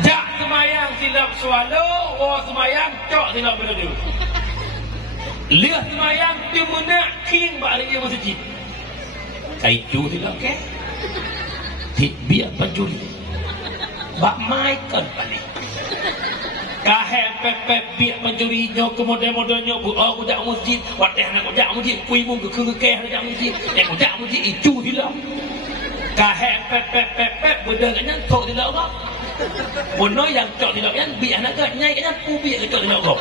Jak semayang silap swallow, semayang cok silap berdua. Lihat semayang dia menak king balik dia masjid. Kaitu silap ke? Biar pencuri. Bak Michael balik. Kahel pepep biar pencuri nyo kemudian-kemudiannya budak masjid. Wateh nak budak masjid, kuimu ke budak masjid. Budak masjid itu silap. Kahel pepep bedanya tok silap kau. Bono yang cok silap yang biar nak nyai kan ubi ke cok silap kau.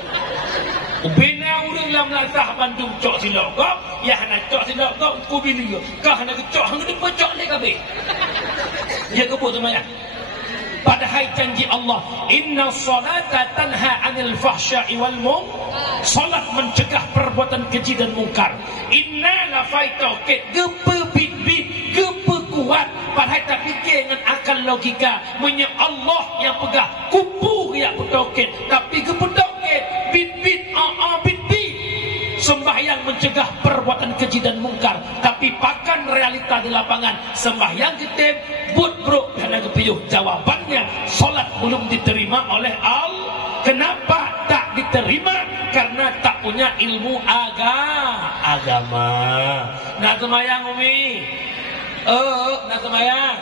Bina urang dalam lasah Bandung cok silap kau, ya nak cok silap kau ku bini kau. Kau nak cok hang ni pecok le kabeh. Ya ke apa semayang? Padahal janji Allah, inna salata tanha 'anil fahsya'i wal munkar. Salat mencegah perbuatan keji dan mungkar. Inna la faitoket gepe bit gepe kuat. Padahal tak fikir dengan akal logika. Punya Allah yang pegah kupu yang petoket, tapi gepetoket bit bit. Sembahyang mencegah perbuatan keji dan mungkar, tapi pakan realita di lapangan. Sembahyang kita but bro karena kepiyuh. Jawabannya solat belum diterima oleh Allah. Kenapa tak diterima? Karena tak punya ilmu agama. Nak semayang umi? Nak semayang?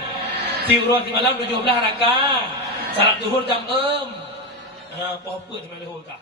Tiura di malam 17 rakaat. Salat zuhur jam 6. Apa-apa di malam kah?